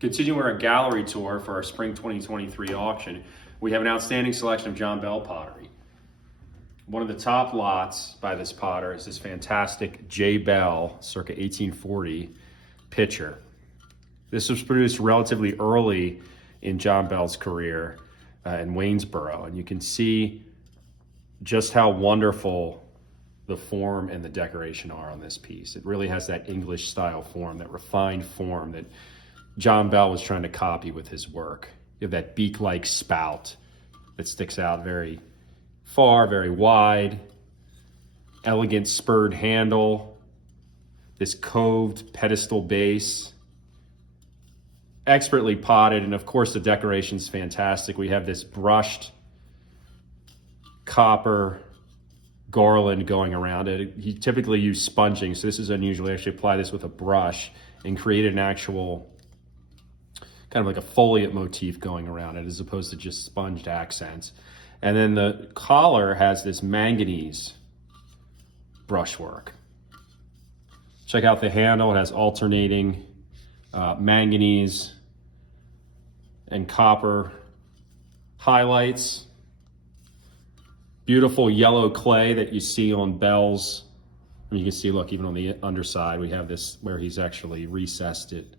Continuing our gallery tour for our spring 2023 auction, we have an outstanding selection of John Bell pottery. One of the top lots by this potter is this fantastic J. Bell, circa 1840, pitcher. This was produced relatively early in John Bell's career in Waynesboro, and you can see just how wonderful the form and the decoration are on this piece. It really has that English style form, that refined form that John Bell was trying to copy with his work. You have that beak-like spout that sticks out very far, very wide, elegant spurred handle, this coved pedestal base, expertly potted, and of course the decoration's fantastic. We have this brushed copper garland going around it. You typically use sponging, so this is unusual. You actually apply this with a brush and create an actual kind of like a foliate motif going around it as opposed to just sponged accents. And then the collar has this manganese brushwork. Check out the handle. It has alternating manganese and copper highlights. Beautiful yellow clay that you see on Bell's. And you can see, look, even on the underside, we have this where he's actually recessed it.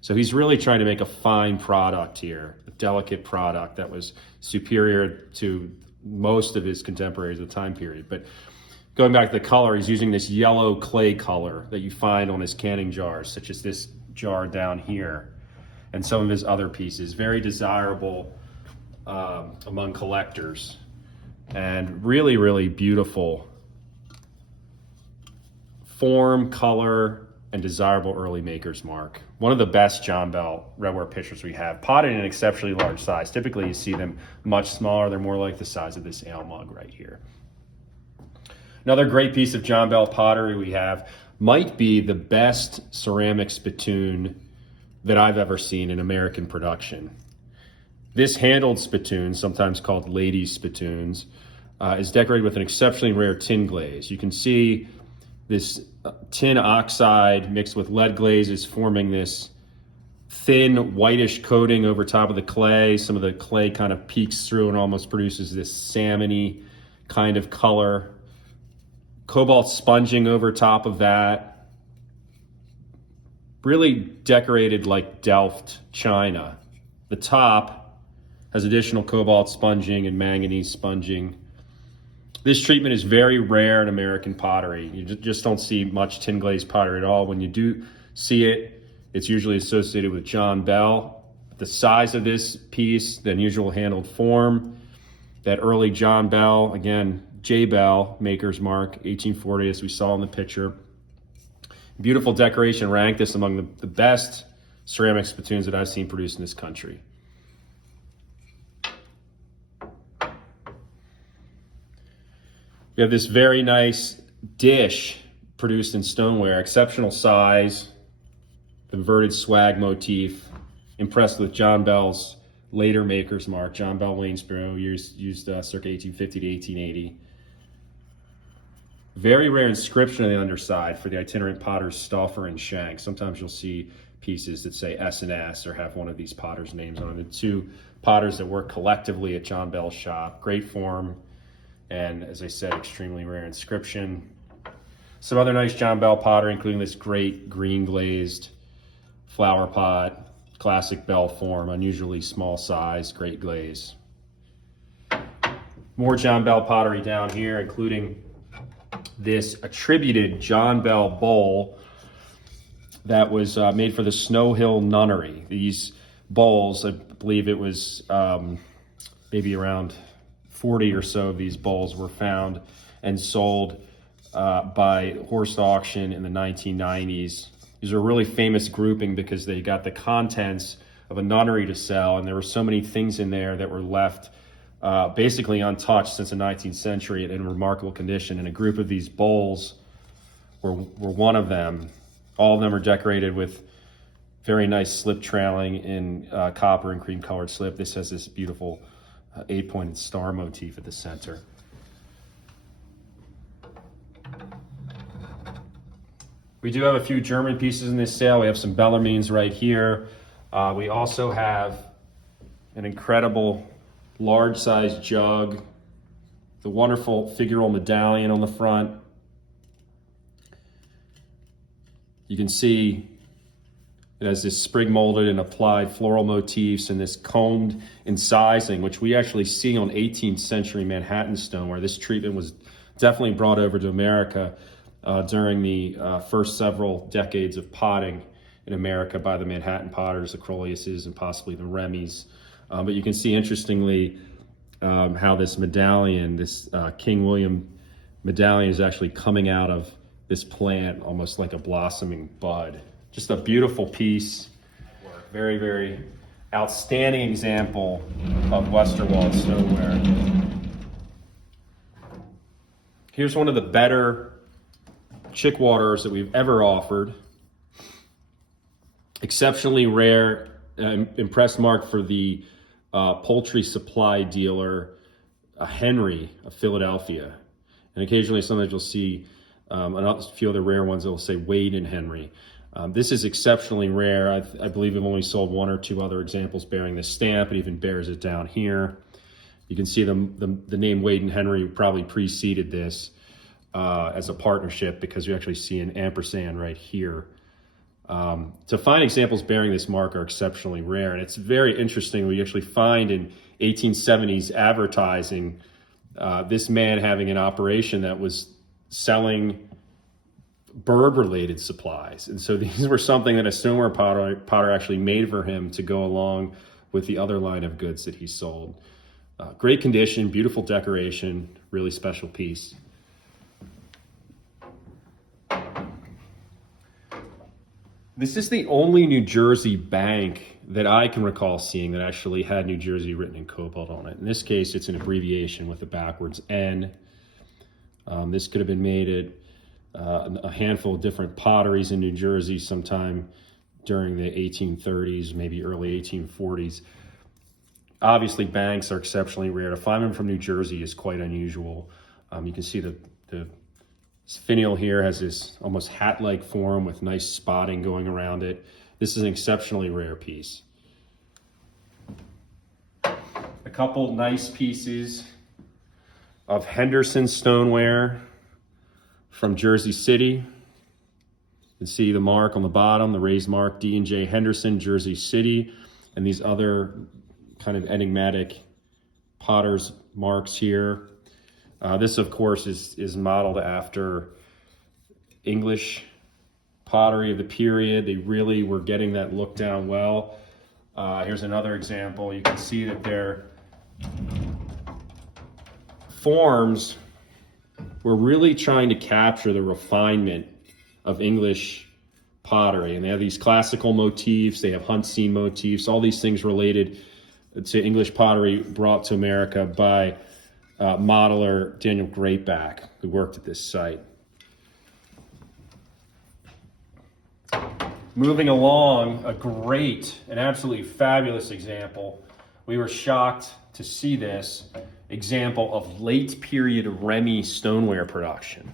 So he's really trying to make a fine product here, a delicate product that was superior to most of his contemporaries of the time period. But going back to the color, he's using this yellow clay color that you find on his canning jars, such as this jar down here and some of his other pieces. Very desirable among collectors, and really, really beautiful form, color, and desirable early maker's mark. One of the best John Bell redware pitchers we have, potted in an exceptionally large size. Typically you see them much smaller. They're more like the size of this ale mug right here. Another great piece of John Bell pottery we have might be the best ceramic spittoon that I've ever seen in American production. This handled spittoon, sometimes called ladies' spittoons, is decorated with an exceptionally rare tin glaze. You can see this tin oxide mixed with lead glaze is forming this thin whitish coating over top of the clay. Some of the clay kind of peeks through and almost produces this salmon-y kind of color. Cobalt sponging over top of that. Really decorated like Delft china. The top has additional cobalt sponging and manganese sponging. This treatment is very rare in American pottery. You just don't see much tin glazed pottery at all. When you do see it, it's usually associated with John Bell. The size of this piece, the unusual handled form, that early John Bell, again, J. Bell, maker's mark, 1840, as we saw in the picture. Beautiful decoration, ranked this among the best ceramic spittoons that I've seen produced in this country. We have this very nice dish produced in Stoneware, exceptional size, inverted swag motif, impressed with John Bell's later maker's mark. John Bell Waynesboro used circa 1850 to 1880. Very rare inscription on the underside for the itinerant potters Stauffer and Shank. Sometimes you'll see pieces that say S&S or have one of these potters' names on them. The two potters that work collectively at John Bell's shop. Great form. And as I said, extremely rare inscription. Some other nice John Bell pottery, including this great green glazed flower pot, classic Bell form, unusually small size, great glaze. More John Bell pottery down here, including this attributed John Bell bowl that was made for the Snow Hill Nunnery. These bowls, I believe it was maybe around 40 or so of these bowls were found and sold by horse auction in the 1990s. These are a really famous grouping because they got the contents of a nunnery to sell, and there were so many things in there that were left basically untouched since the 19th century and in remarkable condition. And a group of these bowls were one of them. All of them are decorated with very nice slip trailing in copper and cream colored slip. This has this beautiful 8-pointed star motif at the center. We do have a few German pieces in this sale. We have some Bellarmines right here. We also have an incredible large size jug, the wonderful figural medallion on the front. You can see it has this sprig molded and applied floral motifs and this combed incising, which we actually see on 18th century Manhattan stoneware. This treatment was definitely brought over to America during the first several decades of potting in America by the Manhattan potters, the Croliuses, and possibly the Remys. But you can see, interestingly, how this medallion, this King William medallion, is actually coming out of this plant almost like a blossoming bud. Just a beautiful piece. Very, very outstanding example of Westerwald stoneware. Here's one of the better chick waters that we've ever offered. Exceptionally rare, impressed mark for the poultry supply dealer, Henry of Philadelphia. And occasionally, sometimes you'll see a few other rare ones that will say Wade and Henry. This is exceptionally rare. I believe we've only sold one or two other examples bearing this stamp. It even bears it down here. You can see the name Wade and Henry probably preceded this as a partnership, because you actually see an ampersand right here. To find examples bearing this mark are exceptionally rare, and it's very interesting. We actually find in 1870s advertising this man having an operation that was selling bird-related supplies, and so these were something that a stoneware potter actually made for him to go along with the other line of goods that he sold. Great condition, beautiful decoration, really special piece. This is the only New Jersey bank that I can recall seeing that actually had New Jersey written in cobalt on it. In this case, it's an abbreviation with a backwards N. This could have been made at a handful of different potteries in New Jersey sometime during the 1830s, maybe early 1840s. Obviously, banks are exceptionally rare. To find them from New Jersey is quite unusual. You can see the finial here has this almost hat-like form with nice spotting going around it. This is an exceptionally rare piece. A couple nice pieces of Henderson stoneware from Jersey City. You can see the mark on the bottom, the raised mark, D&J Henderson, Jersey City, and these other kind of enigmatic potter's marks here. This, of course, is modeled after English pottery of the period. They really were getting that look down well. Here's another example. You can see that their forms were really trying to capture the refinement of English pottery. And they have these classical motifs. They have hunt scene motifs, all these things related to English pottery brought to America by modeler Daniel Greatback, who worked at this site. Moving along, an absolutely fabulous example. We were shocked to see this example of late period Remy stoneware production.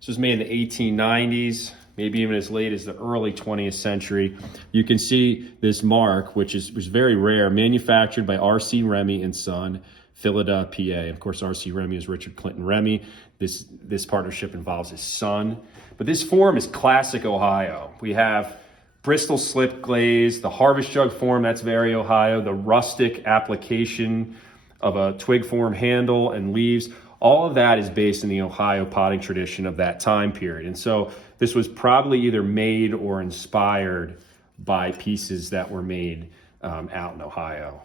This was made in the 1890s, maybe even as late as the early 20th century. You can see this mark, which was very rare, manufactured by R.C. Remy and Son, Philadelphia, PA. Of course, R.C. Remy is Richard Clinton Remy. This partnership involves his son. But this form is classic Ohio. We have Bristol slip glaze, the harvest jug form, that's very Ohio, the rustic application of a twig form handle and leaves. All of that is based in the Ohio potting tradition of that time period. And so this was probably either made or inspired by pieces that were made out in Ohio.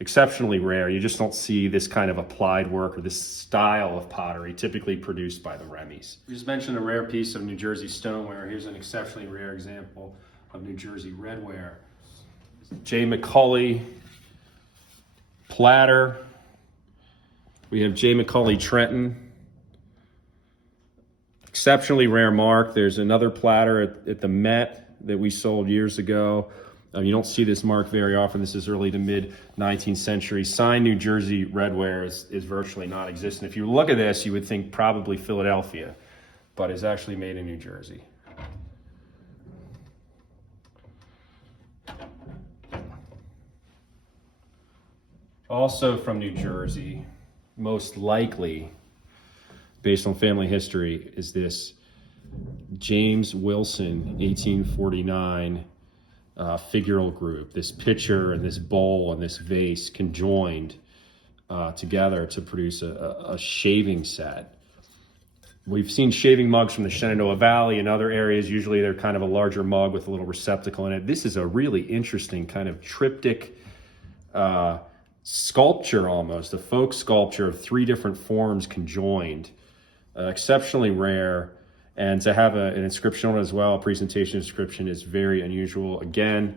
Exceptionally rare. You just don't see this kind of applied work or this style of pottery typically produced by the Remys. We just mentioned a rare piece of New Jersey stoneware. Here's an exceptionally rare example of New Jersey redware. J. McCulley platter. We have J. McCulley Trenton. Exceptionally rare mark. There's another platter at the Met that we sold years ago. You don't see this mark very often. This is early to mid 19th century. Signed New Jersey redware is virtually non-existent. If you look at this, you would think probably Philadelphia, but it's actually made in New Jersey. Also from New Jersey, most likely, based on family history, is this James Wilson, 1849 figural group. This pitcher and this bowl and this vase conjoined together to produce a shaving set. We've seen shaving mugs from the Shenandoah Valley and other areas. Usually they're kind of a larger mug with a little receptacle in it. This is a really interesting kind of triptych sculpture, almost a folk sculpture of 3 different forms conjoined. Exceptionally rare, and to have an inscription on it as well, a presentation inscription, is very unusual. Again,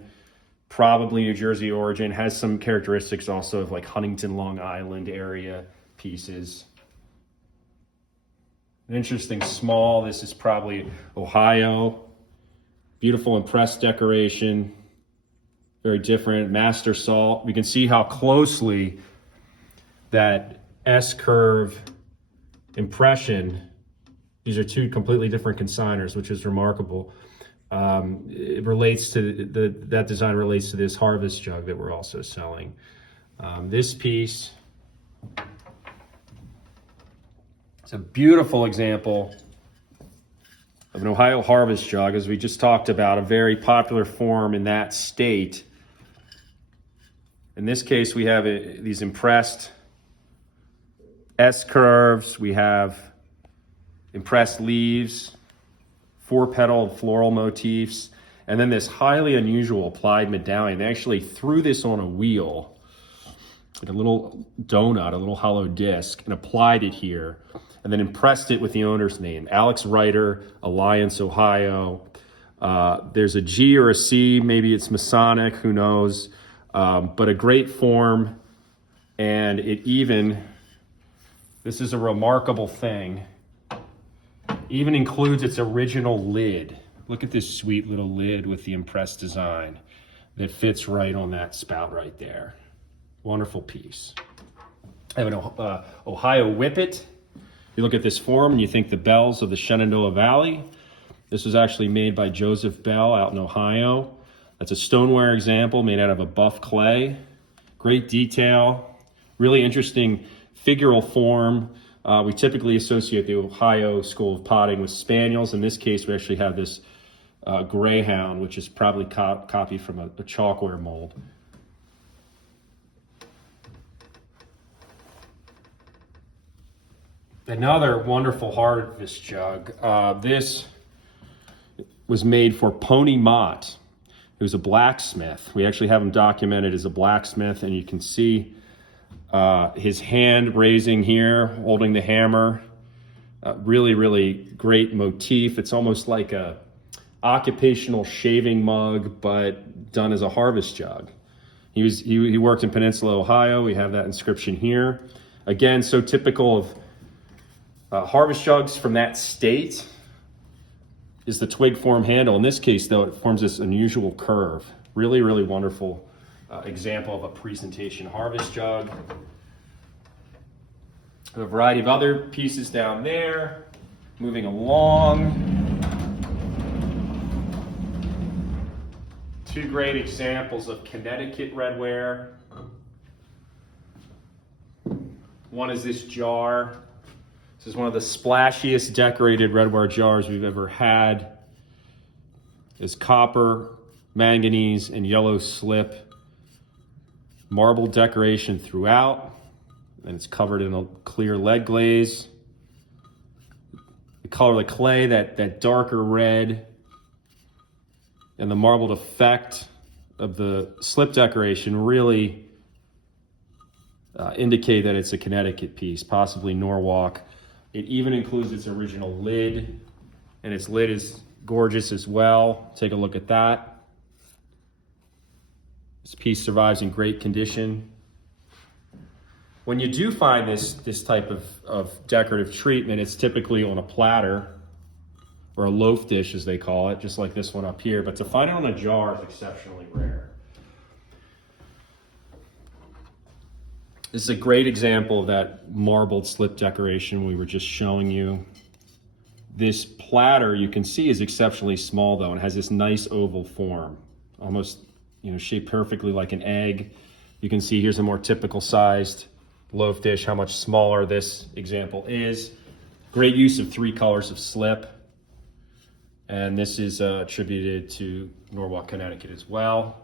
probably New Jersey origin, has some characteristics also of like Huntington, Long Island area pieces. An interesting small, this is probably Ohio. Beautiful impressed decoration, very different. Master salt. We can see how closely that S-curve impression, these are 2 completely different consigners, which is remarkable. It relates to that design relates to this harvest jug that we're also selling. This piece, it's a beautiful example of an Ohio harvest jug, as we just talked about, a very popular form in that state. In this case, we have these impressed S-curves, we have impressed leaves, 4-petaled floral motifs, and then this highly unusual applied medallion. They actually threw this on a wheel, like a little donut, a little hollow disc, and applied it here, and then impressed it with the owner's name, Alex Reiter, Alliance, Ohio. There's a G or a C, maybe it's Masonic, who knows, but a great form, and it even, this is a remarkable thing, even includes its original lid. Look at this sweet little lid with the impressed design that fits right on that spout right there. Wonderful piece. I have an Ohio Whippet. You look at this form and you think the bells of the Shenandoah Valley. This was actually made by Joseph Bell out in Ohio. That's a stoneware example made out of a buff clay. Great detail, really interesting figural form. We typically associate the Ohio School of Potting with spaniels. In this case, we actually have this greyhound, which is probably copied from a chalkware mold. Another wonderful harvest jug. This was made for Pony Mott, who's a blacksmith. We actually have him documented as a blacksmith, and you can see his hand raising here, holding the hammer. Really, really great motif. It's almost like a occupational shaving mug, but done as a harvest jug. He worked in Peninsula, Ohio. We have that inscription here. Again, so typical of harvest jugs from that state is the twig form handle. In this case, though, it forms this unusual curve. Really, really wonderful example of a presentation harvest jug. A variety of other pieces down there. Moving along. 2 great examples of Connecticut redware. One is this jar. This is one of the splashiest decorated redware jars we've ever had. It's copper, manganese, and yellow slip. Marble decoration throughout, and it's covered in a clear lead glaze. The color of the clay, that darker red, and the marbled effect of the slip decoration really indicate that it's a Connecticut piece, possibly Norwalk. It even includes its original lid, and its lid is gorgeous as well. Take a look at that. This piece survives in great condition. When you do find this type of decorative treatment, it's typically on a platter or a loaf dish, as they call it, just like this one up here. But to find it on a jar is exceptionally rare. This is a great example of that marbled slip decoration we were just showing you. This platter, you can see, is exceptionally small, though, and has this nice oval form, almost shaped perfectly like an egg. You can see here's a more typical sized loaf dish, how much smaller this example is. Great use of 3 colors of slip. And this is attributed to Norwalk, Connecticut as well.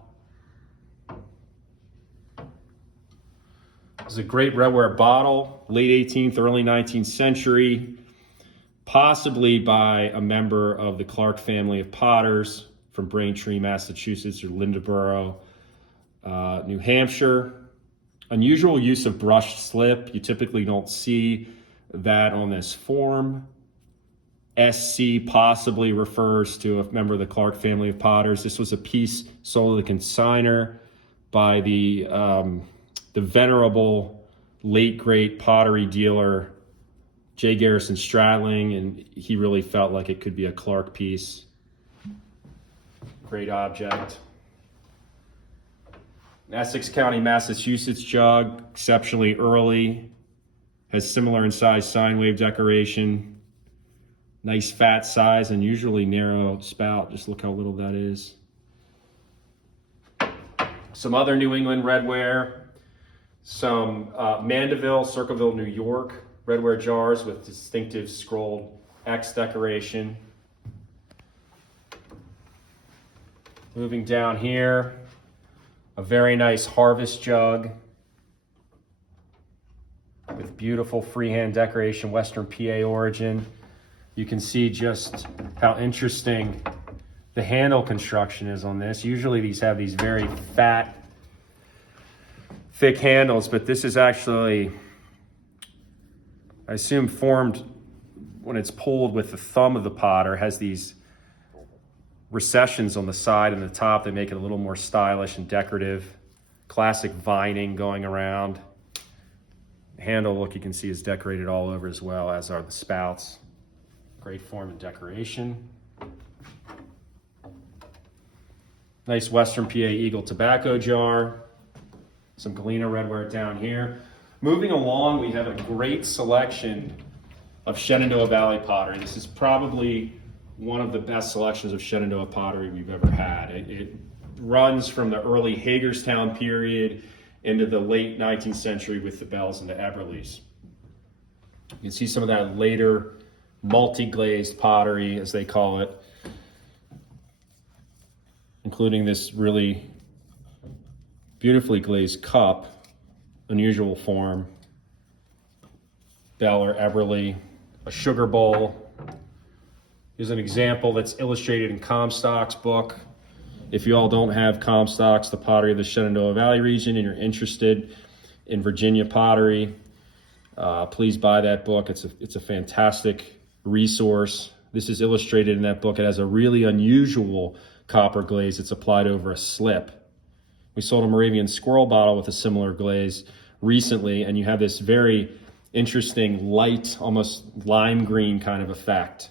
This is a great Redware bottle, late 18th, early 19th century, possibly by a member of the Clark family of potters from Braintree, Massachusetts, or Lindborough, New Hampshire. Unusual use of brushed slip. You typically don't see that on this form. SC possibly refers to a member of the Clark family of potters. This was a piece sold to the consignor by the venerable late great pottery dealer J. Garrison Stradling, and he really felt like it could be a Clark piece. Great object. Essex County, Massachusetts jug, exceptionally early, has similar in size sine wave decoration. Nice fat size, unusually narrow spout. Just look how little that is. Some other New England Redware. Some Mandeville, Circleville, New York Redware jars with distinctive scrolled X decoration. Moving down here, a very nice harvest jug with beautiful freehand decoration, Western PA origin. You can see just how interesting the handle construction is on this. Usually these have these very fat, thick handles, but this is actually, I assume, formed when it's pulled with the thumb of the potter. It has these recessions on the side and the top that make it a little more stylish and decorative. Classic vining going around. The handle, look, you can see is decorated all over as well, as are the spouts. Great form and decoration. Nice Western PA Eagle tobacco jar. Some Galena Redware down here. Moving along, we have a great selection of Shenandoah Valley pottery. This is probably one of the best selections of Shenandoah pottery we've ever had. It runs from the early Hagerstown period into the late 19th century with the Bells and the Eberleys. You can see some of that later multi-glazed pottery, as they call it, including this really beautifully glazed cup, unusual form, Bell or Eberly, a sugar bowl. Here's an example that's illustrated in Comstock's book. If you all don't have Comstock's, The Pottery of the Shenandoah Valley Region, and you're interested in Virginia pottery, please buy that book. It's a fantastic resource. This is illustrated in that book. It has a really unusual copper glaze that's applied over a slip. We sold a Moravian squirrel bottle with a similar glaze recently, and you have this very interesting light, almost lime green kind of effect.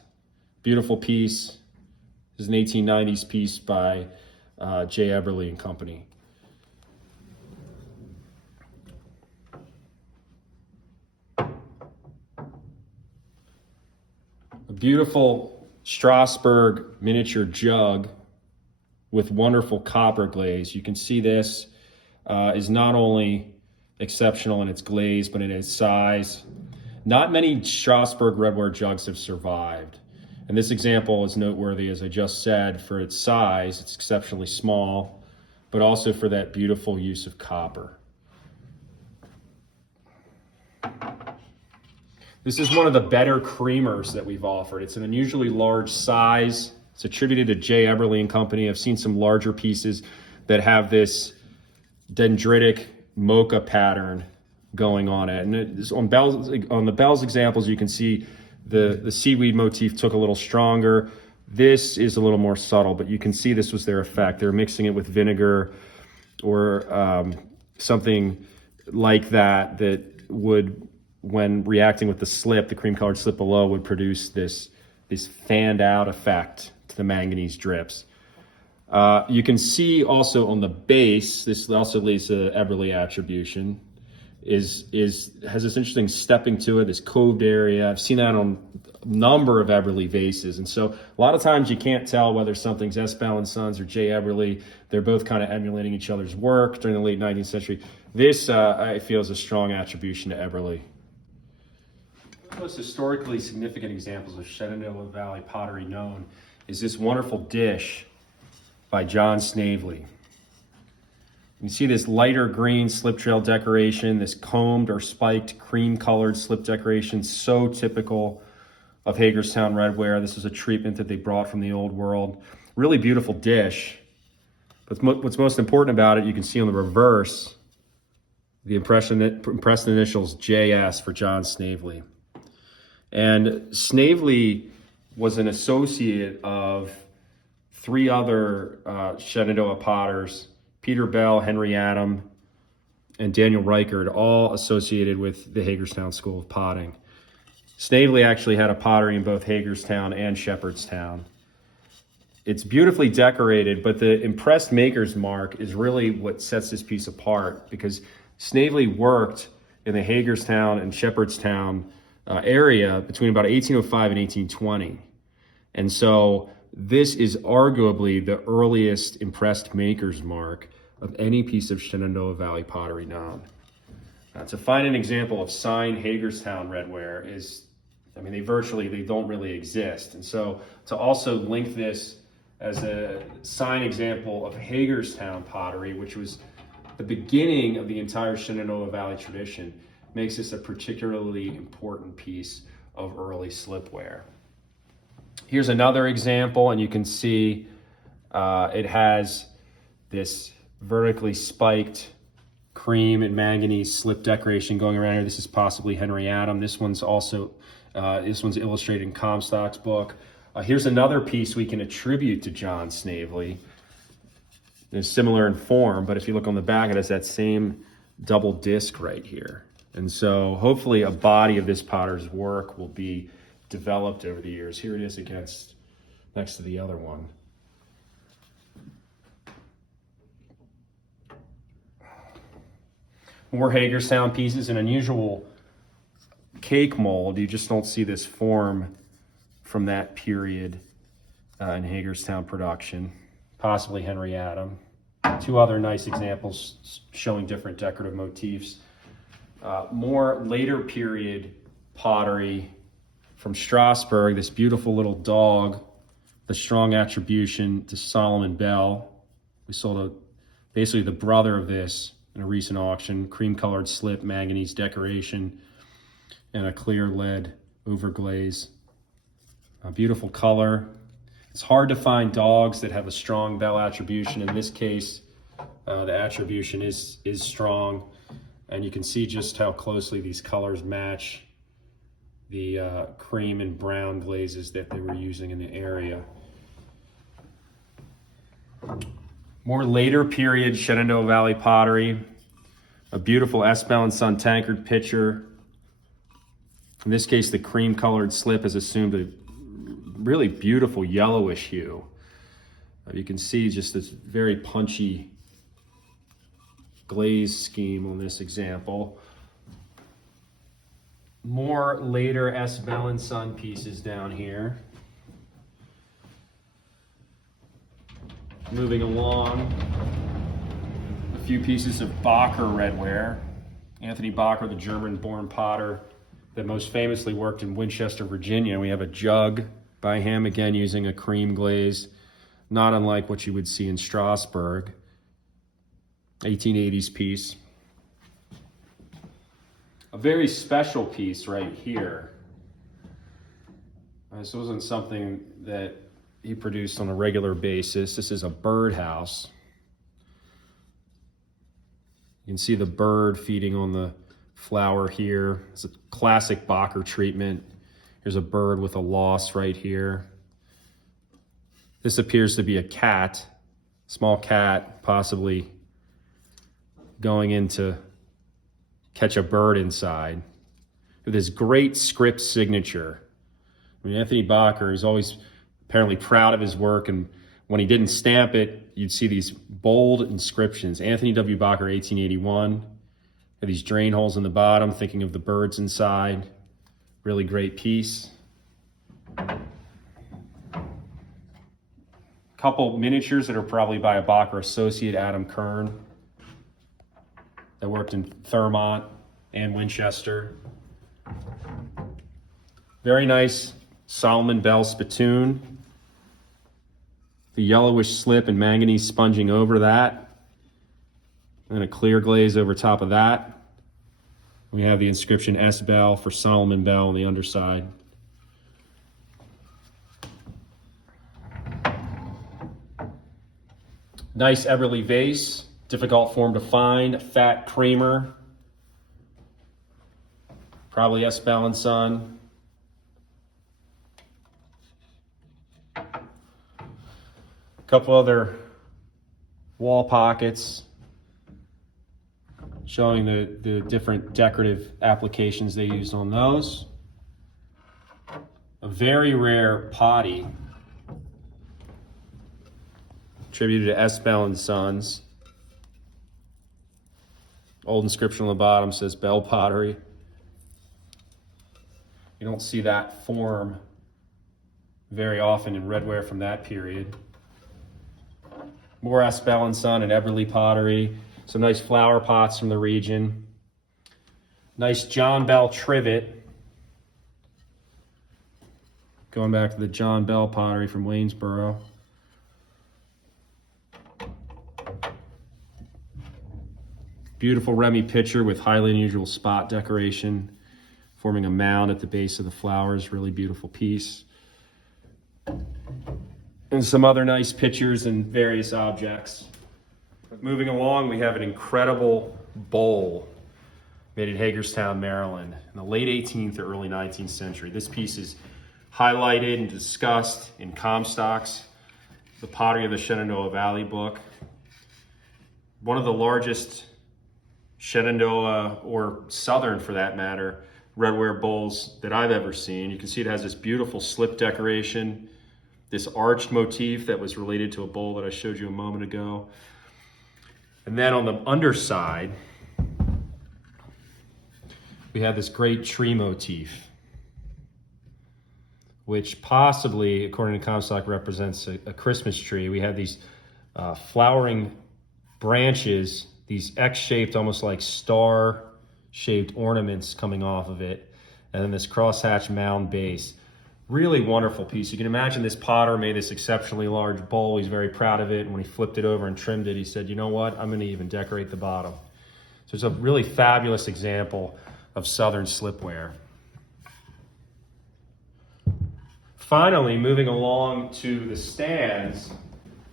Beautiful piece. This is an 1890s piece by J. Eberly and Company. A beautiful Strasbourg miniature jug with wonderful copper glaze. You can see this is not only exceptional in its glaze, but in its size. Not many Strasbourg Redware jugs have survived. And this example is noteworthy, as I just said, for its size. It's exceptionally small, but also for that beautiful use of copper. This is one of the better creamers that we've offered. It's an unusually large size. It's attributed to J. Eberly and Company. I've seen some larger pieces that have this dendritic mocha pattern going on it. And on the Bell's examples, you can see the seaweed motif took a little stronger. This is a little more subtle, but you can see this was their effect. They're mixing it with vinegar or something like that would, when reacting with the slip, the cream-colored slip below, would produce this fanned out effect to the manganese drips. You can see also on the base, this also leads to Eberly attribution. has this interesting stepping to it, this coved area. I've seen that on a number of Eberly vases. And so a lot of times you can't tell whether something's S. Bell and Sons or J. Eberly. They're both kind of emulating each other's work during the late 19th century. This, I feel, is a strong attribution to Eberly. One of the most historically significant examples of Shenandoah Valley pottery known is this wonderful dish by John Snavely. You see this lighter green slip trail decoration, this combed or spiked cream-colored slip decoration, so typical of Hagerstown Redware. This was a treatment that they brought from the old world. Really beautiful dish. But what's most important about it, you can see on the reverse, the impressed initials JS for John Snavely. And Snavely was an associate of three other Shenandoah potters, Peter Bell, Henry Adam, and Daniel Reichard, all associated with the Hagerstown School of Potting. Snavely actually had a pottery in both Hagerstown and Shepherdstown. It's beautifully decorated, but the impressed maker's mark is really what sets this piece apart, because Snavely worked in the Hagerstown and Shepherdstown area between about 1805 and 1820. And so this is arguably the earliest impressed maker's mark of any piece of Shenandoah Valley pottery known. To find an example of signed Hagerstown Redware is, they don't really exist. And so to also link this as a signed example of Hagerstown pottery, which was the beginning of the entire Shenandoah Valley tradition, makes this a particularly important piece of early slipware. Here's another example, and you can see it has this vertically spiked cream and manganese slip decoration going around here. This is possibly Henry Adam. This one's illustrated in Comstock's book. Here's another piece we can attribute to John Snavely. It's similar in form, but if you look on the back, it has that same double disc right here. And so hopefully a body of this potter's work will be developed over the years. Here it is next to the other one. More Hagerstown pieces, an unusual cake mold. You just don't see this form from that period in Hagerstown production. Possibly Henry Adam. Two other nice examples showing different decorative motifs. More later period pottery from Strasbourg, this beautiful little dog, the strong attribution to Solomon Bell. We sold basically the brother of this in a recent auction, cream-colored slip, manganese decoration, and a clear lead overglaze. A beautiful color. It's hard to find dogs that have a strong Bell attribution. In this case, the attribution is strong, and you can see just how closely these colors match the cream and brown glazes that they were using in the area. More later period Shenandoah Valley pottery, a beautiful S. Bell and Son tankard pitcher. In this case, the cream colored slip has assumed a really beautiful yellowish hue. You can see just this very punchy glaze scheme on this example. More later S. Bell and Son pieces down here. Moving along, a few pieces of Bacher redware. Anthony Bacher, the German-born potter that most famously worked in Winchester, Virginia. We have a jug by him, again using a cream glaze, not unlike what you would see in Strasbourg. 1880s piece. A very special piece right here. This wasn't something that he produced on a regular basis. This is a birdhouse. You can see the bird feeding on the flower here. It's a classic Bacher treatment. Here's a bird with a loss right here. This appears to be a cat, small cat, possibly going in to catch a bird inside, with this great script signature. Anthony Bacher is always apparently proud of his work, and when he didn't stamp it, you'd see these bold inscriptions. Anthony W. Bacher, 1881, Have these drain holes in the bottom, thinking of the birds inside. Really great piece. Couple miniatures that are probably by a Bacher associate, Adam Kern, that worked in Thurmont and Winchester. Very nice Solomon Bell spittoon. The yellowish slip and manganese sponging over that. And a clear glaze over top of that. We have the inscription S. Bell for Solomon Bell on the underside. Nice Eberly vase, difficult form to find, fat creamer. Probably S. Bell and Son. A couple other wall pockets showing the different decorative applications they used on those. A very rare potty attributed to S. Bell and Sons. Old inscription on the bottom says Bell Pottery. You don't see that form very often in redware from that period. More S. Bell and Son and Eberly pottery. Some nice flower pots from the region. Nice John Bell trivet. Going back to the John Bell pottery from Waynesboro. Beautiful Remy pitcher with highly unusual spot decoration, forming a mound at the base of the flowers. Really beautiful piece. And some other nice pitchers and various objects. Moving along, we have an incredible bowl made in Hagerstown, Maryland in the late 18th or early 19th century. This piece is highlighted and discussed in Comstock's The Pottery of the Shenandoah Valley book. One of the largest Shenandoah, or Southern for that matter, redware bowls that I've ever seen. You can see it has this beautiful slip decoration, this arched motif that was related to a bowl that I showed you a moment ago. And then on the underside, we have this great tree motif, which possibly, according to Comstock, represents a Christmas tree. We have these flowering branches, these X-shaped, almost like star-shaped ornaments coming off of it, and then this crosshatch mound base. Really wonderful piece. You can imagine this potter made this exceptionally large bowl. He's very proud of it, and when he flipped it over and trimmed it, he said, you know what, I'm going to even decorate the bottom. So it's a really fabulous example of Southern slipware. Finally, moving along to the stands,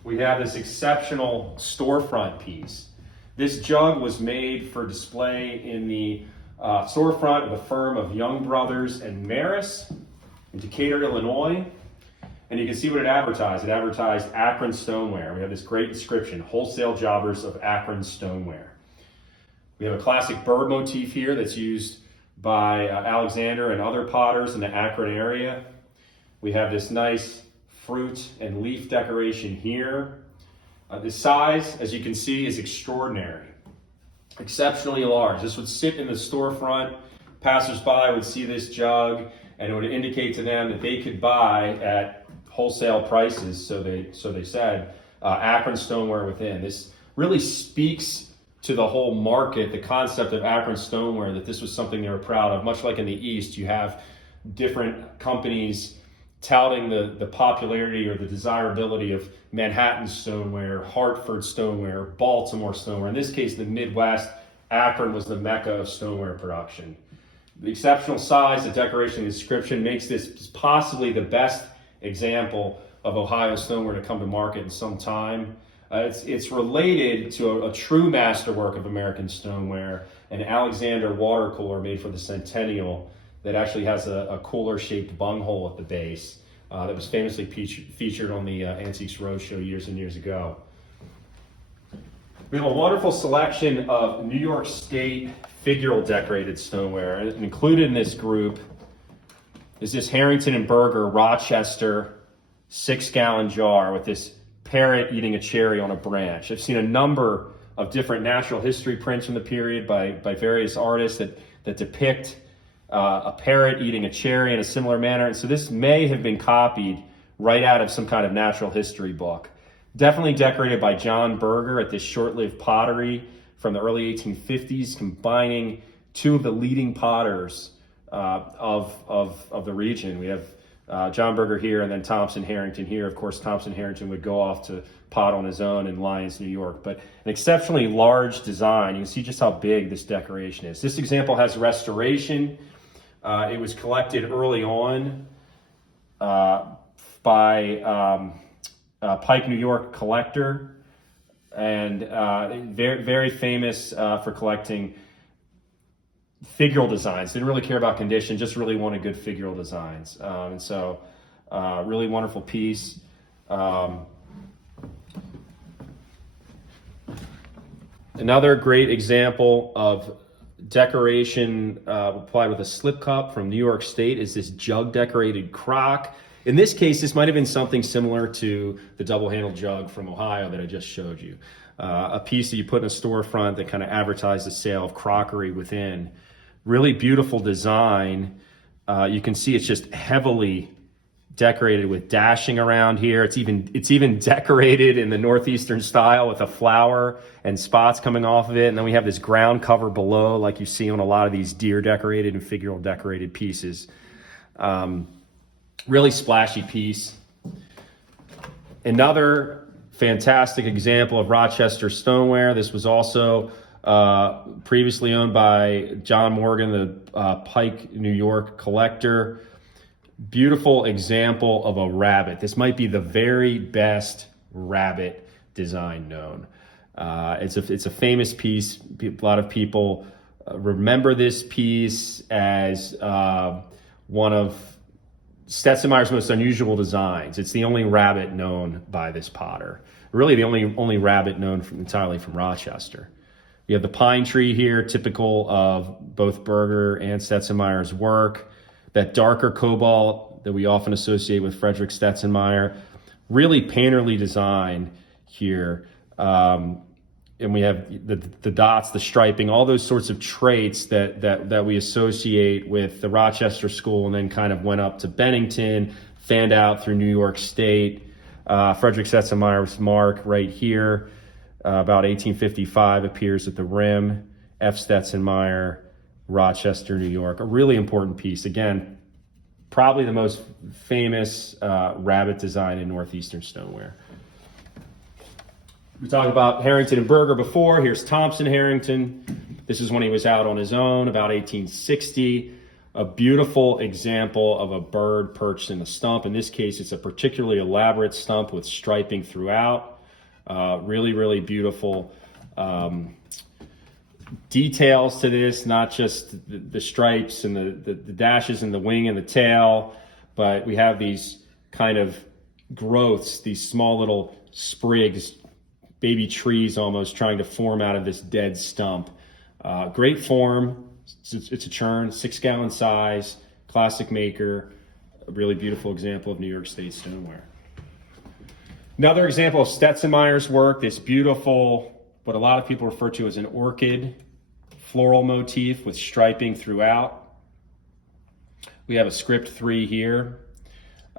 we have this exceptional storefront piece. This jug was made for display in the storefront of the firm of Young Brothers and Maris in Decatur, Illinois. And you can see what it advertised. It advertised Akron Stoneware. We have this great description, wholesale jobbers of Akron Stoneware. We have a classic bird motif here that's used by Alexander and other potters in the Akron area. We have this nice fruit and leaf decoration here. The size, as you can see, is extraordinary. Exceptionally large. This would sit in the storefront. Passersby would see this jug, and it would indicate to them that they could buy at wholesale prices, so they said, Akron Stoneware within. This really speaks to the whole market, the concept of Akron Stoneware, that this was something they were proud of. Much like in the East, you have different companies touting the popularity or the desirability of Manhattan stoneware, Hartford stoneware, Baltimore stoneware. In this case, the Midwest, Akron was the mecca of stoneware production. The exceptional size, the decoration, the inscription makes this possibly the best example of Ohio stoneware to come to market in some time. It's related to a true masterwork of American stoneware, an Alexander water cooler made for the Centennial that actually has a cooler-shaped bunghole at the base that was famously featured on the Antiques Roadshow years and years ago. We have a wonderful selection of New York State figural decorated stoneware. And included in this group is this Harrington and Berger Rochester 6-gallon jar with this parrot eating a cherry on a branch. I've seen a number of different natural history prints from the period by various artists that depict a parrot eating a cherry in a similar manner. And so this may have been copied right out of some kind of natural history book. Definitely decorated by John Berger at this short-lived pottery from the early 1850s, combining two of the leading potters of the region. We have John Berger here, and then Thompson Harrington here. Of course, Thompson Harrington would go off to pot on his own in Lyons, New York. But an exceptionally large design. You can see just how big this decoration is. This example has restoration. It was collected early on by Pike, New York collector, and very, very famous for collecting figural designs. Didn't really care about condition, just really wanted good figural designs. And so really wonderful piece. Another great example of decoration applied with a slip cup from New York State is this jug decorated crock. In this case, this might have been something similar to the double-handled jug from Ohio that I just showed you. A piece that you put in a storefront that kind of advertised the sale of crockery within. Really beautiful design. You can see it's just heavily decorated with dashing around here. It's even decorated in the Northeastern style with a flower and spots coming off of it. And then we have this ground cover below, like you see on a lot of these deer decorated and figural decorated pieces. Really splashy piece. Another fantastic example of Rochester stoneware. This was also previously owned by John Morgan, the Pike, New York collector. Beautiful example of a rabbit. This might be the very best rabbit design known. It's a famous piece. A lot of people remember this piece as one of Stetson Meyer's most unusual designs. It's the only rabbit known by this potter. Really the only rabbit known entirely from Rochester. You have the pine tree here, typical of both Berger and Stetson Meyer's work. That darker cobalt that we often associate with Frederick Stetson Meyer. Really painterly design here. And we have the dots, the striping, all those sorts of traits that we associate with the Rochester school, and then kind of went up to Bennington, fanned out through New York State. Frederick Stetson Meyer's mark right here, about 1855, appears at the rim. F. Stetson Meyer, Rochester, New York. A really important piece. Again, probably the most famous rabbit design in Northeastern stoneware. We talked about Harrington and Berger before. Here's Thompson Harrington. This is when he was out on his own, about 1860. A beautiful example of a bird perched in a stump. In this case, it's a particularly elaborate stump with striping throughout. Really, really beautiful details to this, not just the stripes and the dashes in the wing and the tail, but we have these kind of growths, these small little sprigs, baby trees almost, trying to form out of this dead stump. Great form. It's a churn, 6-gallon size, classic maker. A really beautiful example of New York State stoneware. Another example of Stetson Meyer's work, this beautiful, what a lot of people refer to as an orchid floral motif with striping throughout. We have a script 3 here.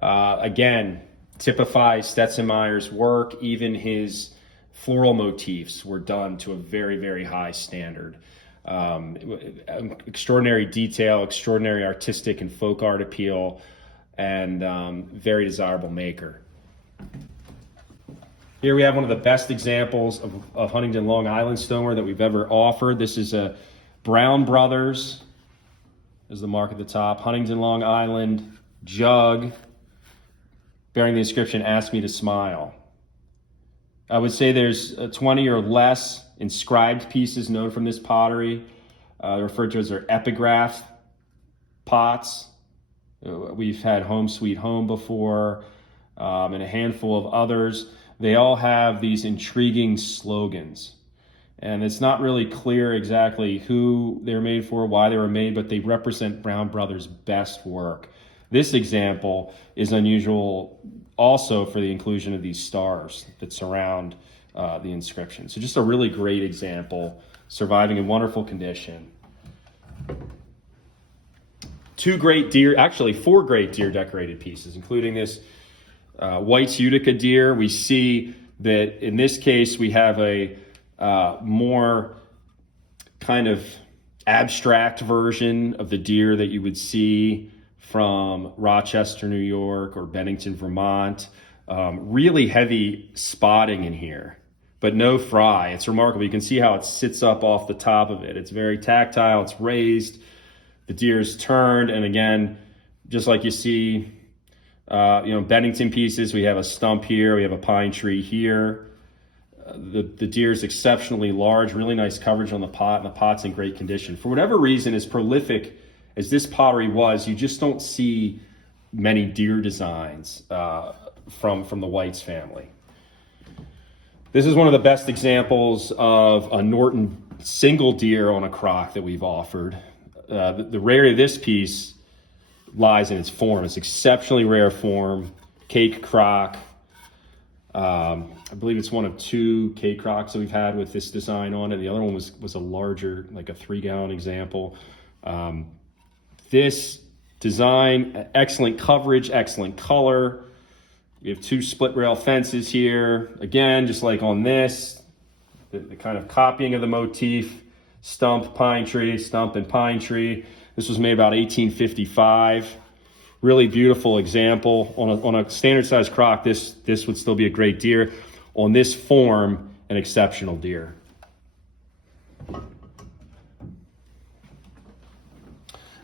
Again, typifies Stetson Meyer's work. Even his floral motifs were done to a very, very high standard. Extraordinary detail, extraordinary artistic and folk art appeal, and very desirable maker. Here we have one of the best examples of Huntington Long Island stoneware that we've ever offered. This is a Brown Brothers, is the mark at the top, Huntington Long Island jug bearing the inscription, "Ask Me to Smile." I would say there's 20 or less inscribed pieces known from this pottery. They're referred to as their epigraph pots. We've had Home Sweet Home before, and a handful of others. They all have these intriguing slogans. And it's not really clear exactly who they're made for, why they were made, but they represent Brown Brothers' best work. This example is unusual also for the inclusion of these stars that surround the inscription. So just a really great example, surviving in wonderful condition. Four great deer decorated pieces, including this White's Utica deer. We see that in this case we have a more kind of abstract version of the deer that you would see from Rochester, New York, or Bennington, Vermont. Really heavy spotting in here, but no fry. It's remarkable. You can see how it sits up off the top of it. It's very tactile, it's raised. The deer's turned, and again, just like you see, Bennington pieces, we have a stump here, we have a pine tree here. The deer's exceptionally large, really nice coverage on the pot, and the pot's in great condition. For whatever reason, as prolific as this pottery was, you just don't see many deer designs from the Whites family. This is one of the best examples of a Norton single deer on a crock that we've offered. The rarity of this piece lies in its form. It's exceptionally rare form, cake crock. I believe it's one of 2 cake crocks that we've had with this design on it. The other one was a larger, like a 3-gallon example. This design, excellent coverage, excellent color. We have 2 split rail fences here. Again, just like on this, the kind of copying of the motif. Stump, pine tree, stump, and pine tree. This was made about 1855. Really beautiful example. On a standard size crock, this would still be a great deer. On this form, an exceptional deer.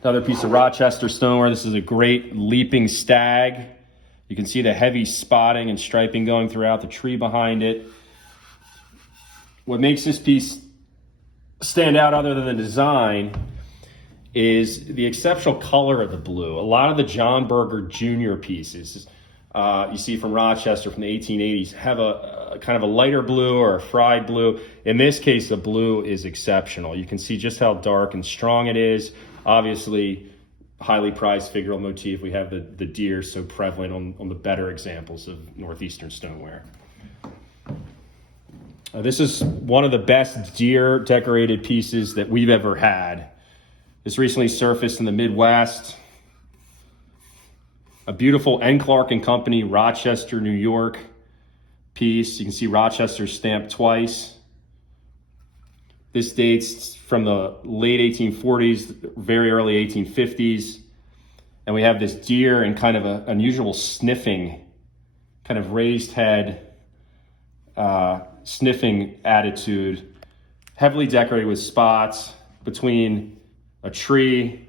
Another piece of Rochester stoneware. This is a great leaping stag. You can see the heavy spotting and striping going throughout the tree behind it. What makes this piece stand out other than the design is the exceptional color of the blue. A lot of the John Berger Jr. pieces you see from Rochester from the 1880s have a kind of a lighter blue or a fried blue. In this case, the blue is exceptional. You can see just how dark and strong it is. Obviously, highly prized figural motif. We have the deer so prevalent on the better examples of Northeastern stoneware. This is one of the best deer decorated pieces that we've ever had. This recently surfaced in the Midwest. A beautiful N. Clark and Company, Rochester, New York piece. You can see Rochester stamped twice. This dates from the late 1840s, very early 1850s. And we have this deer in kind of an unusual sniffing, kind of raised head, sniffing attitude, heavily decorated with spots between a tree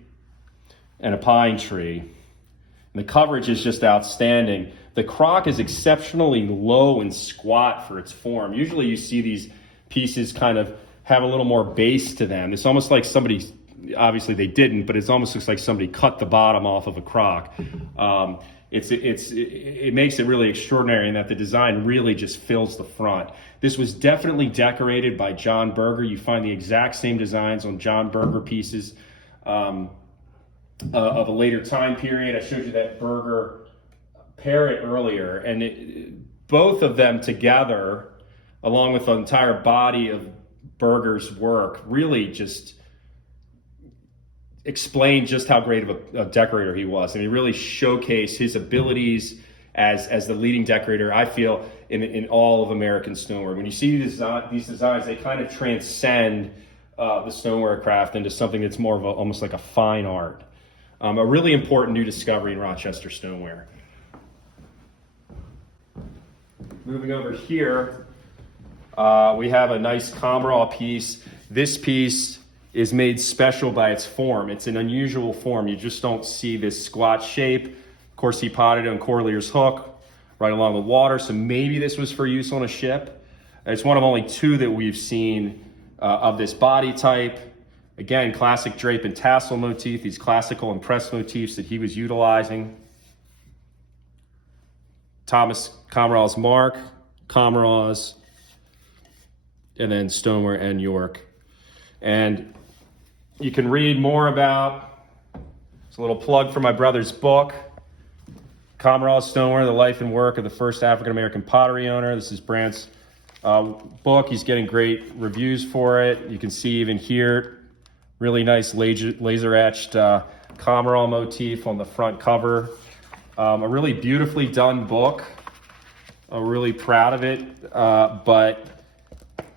and a pine tree. And the coverage is just outstanding. The crock is exceptionally low and squat for its form. Usually you see these pieces kind of have a little more base to them. It's almost like somebody, obviously they didn't, but it almost looks like somebody cut the bottom off of a crock. It makes it really extraordinary in that the design really just fills the front. This was definitely decorated by John Berger. You find the exact same designs on John Berger pieces of a later time period. I showed you that Berger parrot earlier, and both of them together, along with the entire body of Berger's work, really just explain just how great of a decorator he was. And he really showcased his abilities as the leading decorator, I feel, in all of American stoneware. When you see these designs, they kind of transcend the stoneware craft into something that's more of almost like a fine art. A really important new discovery in Rochester stoneware. Moving over here, we have a nice Comraw piece. This piece is made special by its form. It's an unusual form. You just don't see this squat shape. Of course, he potted it on Corlier's hook right along the water, so maybe this was for use on a ship. It's one of only 2 that we've seen of this body type. Again, classic drape and tassel motif, these classical and press motifs that he was utilizing. Thomas Comraw's mark, Comraw's, and then Stoneware and York. And you can read more about, it's a little plug for my brother's book, Comraw's Stoneware, The Life and Work of the First African-American Pottery Owner. This is Brant's book. He's getting great reviews for it. You can see even here, really nice laser etched Comerall motif on the front cover. A really beautifully done book. I'm really proud of it, but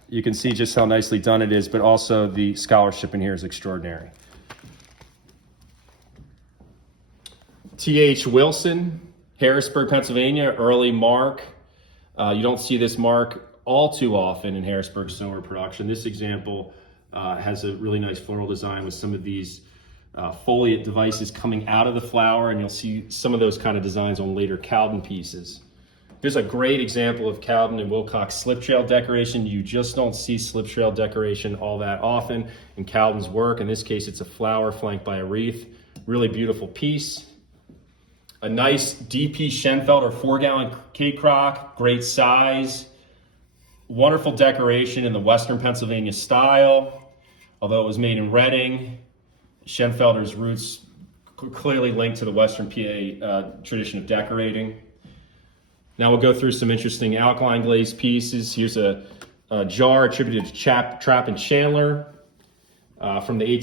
you can see just how nicely done it is, but also the scholarship in here is extraordinary. T.H. Wilson, Harrisburg, Pennsylvania, early mark. You don't see this mark all too often in Harrisburg Stoneware production. This example has a really nice floral design with some of these foliate devices coming out of the flower, and you'll see some of those kind of designs on later Cowden pieces. Here's a great example of Cowden and Wilcox slip trail decoration. You just don't see slip trail decoration all that often in Cowden's work. In this case, it's a flower flanked by a wreath. Really beautiful piece. A nice DP Schenfeld or 4-gallon cake crock, great size. Wonderful decoration in the Western Pennsylvania style. Although it was made in Reading, Schenfelder's roots clearly linked to the Western PA tradition of decorating. Now we'll go through some interesting alkaline glaze pieces. Here's a jar attributed to Trapp and Chandler from the late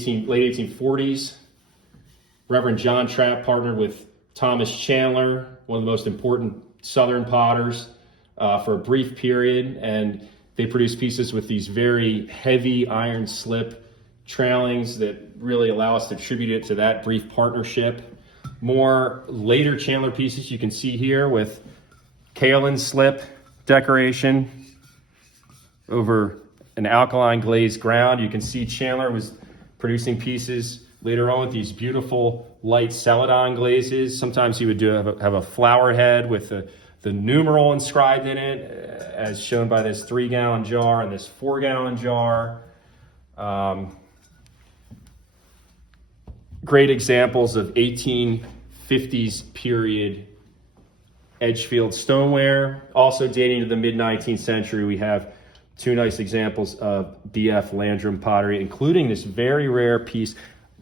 1840s. Reverend John Trapp partnered with Thomas Chandler, one of the most important Southern potters, for a brief period, and they produced pieces with these very heavy iron slip trailings that really allow us to attribute it to that brief partnership. More later Chandler pieces you can see here with kaolin slip decoration over an alkaline glazed ground. You can see Chandler was producing pieces later on with these beautiful light celadon glazes. Sometimes he would have a flower head with the numeral inscribed in it, as shown by this 3-gallon jar and this 4-gallon jar. Great examples of 1850s period Edgefield stoneware. Also dating to the mid-19th century, we have 2 nice examples of B.F. Landrum pottery, including this very rare piece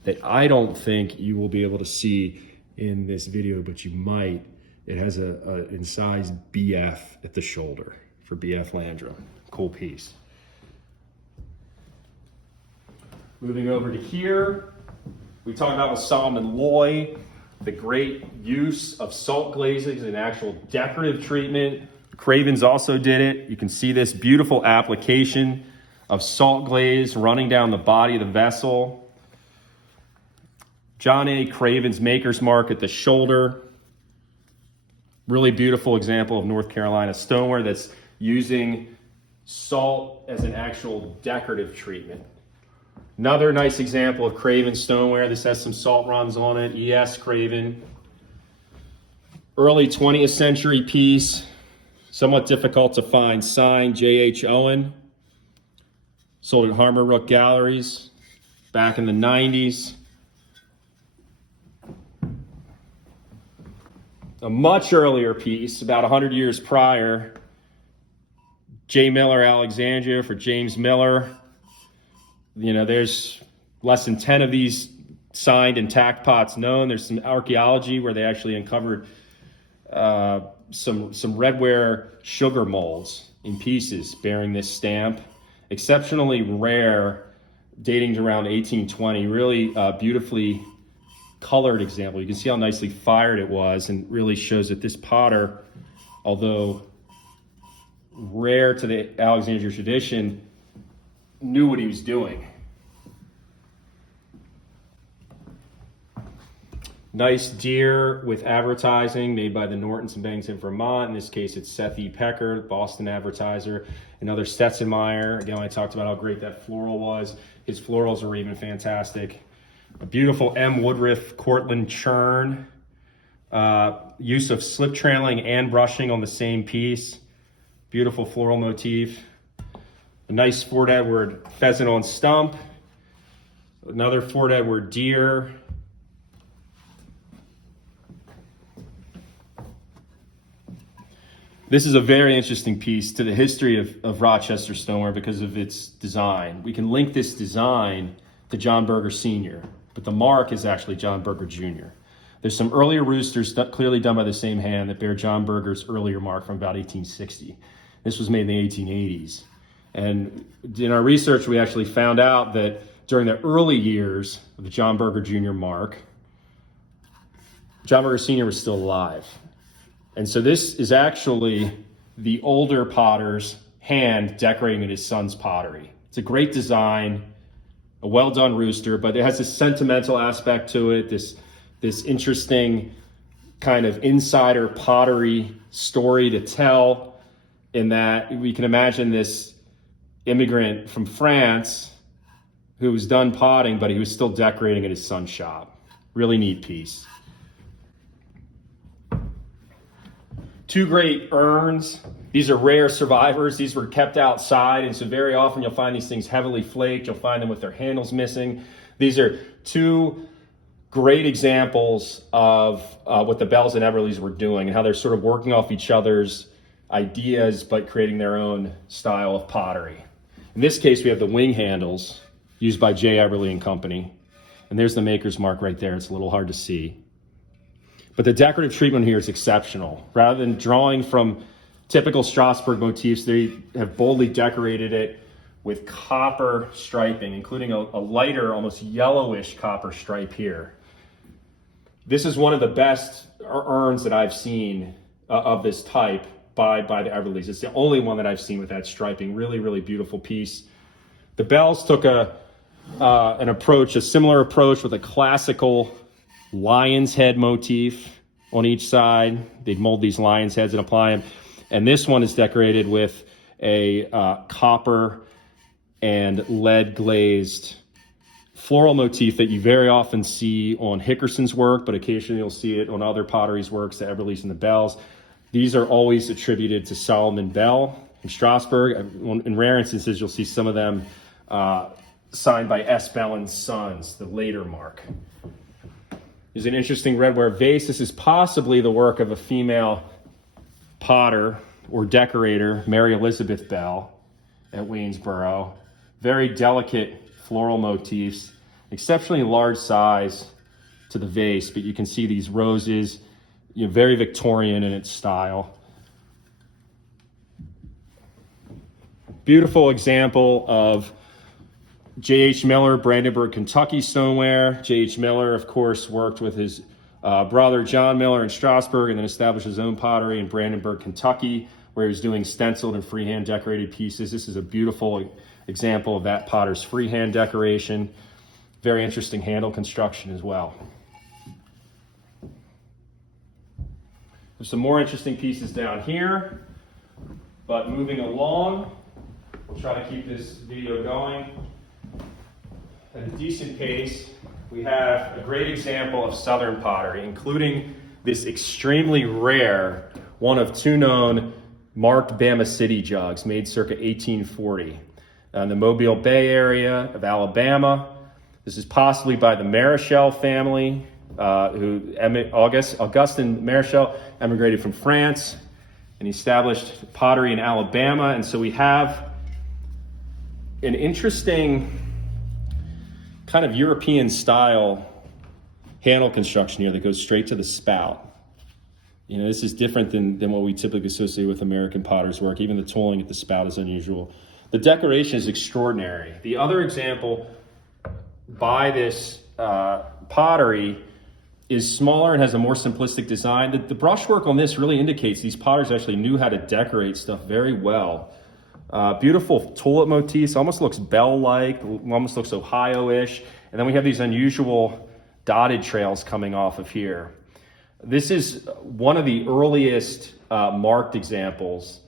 that I don't think you will be able to see in this video, but you might. It has a incised BF at the shoulder for B.F. Landrum. Cool piece. Moving over to here, we talked about with Solomon Loy, the great use of salt glazing as an actual decorative treatment. Cravens also did it. You can see this beautiful application of salt glaze running down the body of the vessel. John A. Craven's Maker's Mark at the shoulder. Really beautiful example of North Carolina stoneware that's using salt as an actual decorative treatment. Another nice example of Craven stoneware. This has some salt runs on it. E.S. Craven. Early 20th century piece. Somewhat difficult to find. Signed J.H. Owen. Sold at Harmer Rook Galleries back in the 90s. A much earlier piece, about 100 years prior, J. Miller, Alexandria for James Miller. You know, there's less than 10 of these signed intact pots known. There's some archaeology where they actually uncovered some Redware sugar molds in pieces bearing this stamp. Exceptionally rare, dating to around 1820. Really beautifully colored example. You can see how nicely fired it was, and really shows that this potter, although rare to the Alexandria tradition, knew what he was doing. Nice deer with advertising made by the Nortons in Bennington, Vermont. In this case, it's Seth E. Pecker, Boston advertiser. Another Stetzenmeyer. Again, I talked about how great that floral was. His florals are even fantastic. A beautiful M. Woodruff Cortland churn. Use of slip trailing and brushing on the same piece. Beautiful floral motif. A nice Fort Edward pheasant on stump. Another Fort Edward deer. This is a very interesting piece to the history of Rochester stoneware because of its design. We can link this design to John Berger Sr., but the mark is actually John Berger Jr. There's some earlier roosters clearly done by the same hand that bear John Berger's earlier mark from about 1860. This was made in the 1880s. And in our research, we actually found out that during the early years of the John Berger Jr. mark, John Berger Sr. was still alive. And so this is actually the older potter's hand decorating his son's pottery. It's a great design, a well-done rooster, but it has this sentimental aspect to it, this interesting kind of insider pottery story to tell, in that we can imagine this immigrant from France who was done potting, but he was still decorating at his son's shop. Really neat piece. Two great urns. These are rare survivors. These were kept outside, and so very often you'll find these things heavily flaked. You'll find them with their handles missing. These are two great examples of what the Bells and Everleys were doing and how they're sort of working off each other's ideas but creating their own style of pottery. In this case, we have the wing handles used by J. Everly and Company. And there's the maker's mark right there. It's a little hard to see. But the decorative treatment here is exceptional. Rather than drawing from typical Strasbourg motifs, they have boldly decorated it with copper striping, including a lighter, almost yellowish copper stripe here. This is one of the best urns that I've seen of this type by the Everleys. It's the only one that I've seen with that striping. Really, really beautiful piece. The Bells took a similar approach with a classical lion's head motif on each side. They'd mold these lion's heads and apply them. And this one is decorated with a copper and lead glazed floral motif that you very often see on Hickerson's work, but occasionally you'll see it on other potteries works, the Everleys and the Bells. These are always attributed to Solomon Bell in Strasbourg. In rare instances, you'll see some of them signed by S. Bell and Sons, the later mark. There's an interesting Redware vase. This is possibly the work of a female potter or decorator, Mary Elizabeth Bell at Waynesboro. Very delicate floral motifs, exceptionally large size to the vase, but you can see these roses, very Victorian in its style. Beautiful example of J.H. Miller, Brandenburg, Kentucky stoneware. J.H. Miller, of course, worked with his brother John Miller in Strasbourg and then established his own pottery in Brandenburg, Kentucky, where he was doing stenciled and freehand decorated pieces. This is a beautiful example of that potter's freehand decoration. Very interesting handle construction as well. There's some more interesting pieces down here, but moving along, we'll try to keep this video going at a decent pace. We have a great example of Southern pottery, including this extremely rare, one of two known marked Bama City jugs made circa 1840 in the Mobile Bay area of Alabama. This is possibly by the Marichal family, Augustin Marichal emigrated from France and established pottery in Alabama. And so we have an interesting kind of European style handle construction here that goes straight to the spout. This is different than what we typically associate with American potter's work. Even the tooling at the spout is unusual. The decoration is extraordinary. The other example by this pottery is smaller and has a more simplistic design. The brushwork on this really indicates these potters actually knew how to decorate stuff very well. Beautiful tulip motifs, almost looks bell-like, almost looks Ohio-ish. And then we have these unusual dotted trails coming off of here. This is one of the earliest marked examples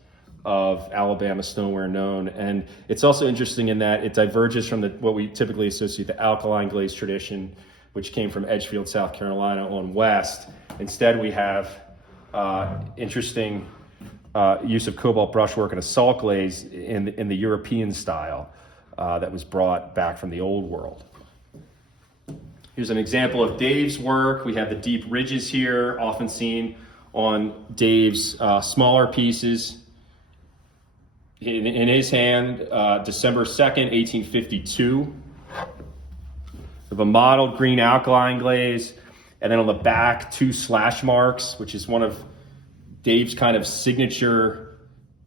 of Alabama stoneware known. And it's also interesting in that it diverges from what we typically associate the alkaline glaze tradition, which came from Edgefield, South Carolina on west. Instead, we have interesting use of cobalt brushwork and a salt glaze in the European style that was brought back from the old world. Here's an example of Dave's work. We have the deep ridges here, often seen on Dave's smaller pieces. In his hand, December 2nd, 1852. We have a mottled green alkaline glaze, and then on the back, 2 slash marks, which is one of Dave's kind of signature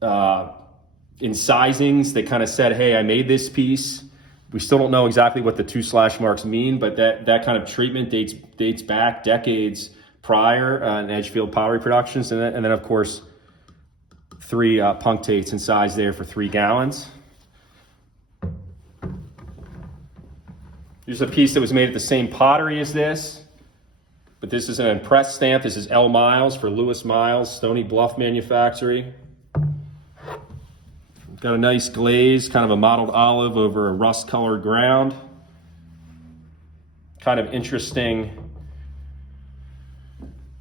incisings that kind of said, hey, I made this piece. We still don't know exactly what the 2 slash marks mean, but that kind of treatment dates back decades prior in Edgefield pottery productions. And then of course, 3 punctates incised there for 3 gallons. Here's a piece that was made at the same pottery as this, but this is an impress stamp. This is L. Miles for Lewis Miles, Stony Bluff Manufacturing. Got a nice glaze, kind of a mottled olive over a rust-colored ground. Kind of interesting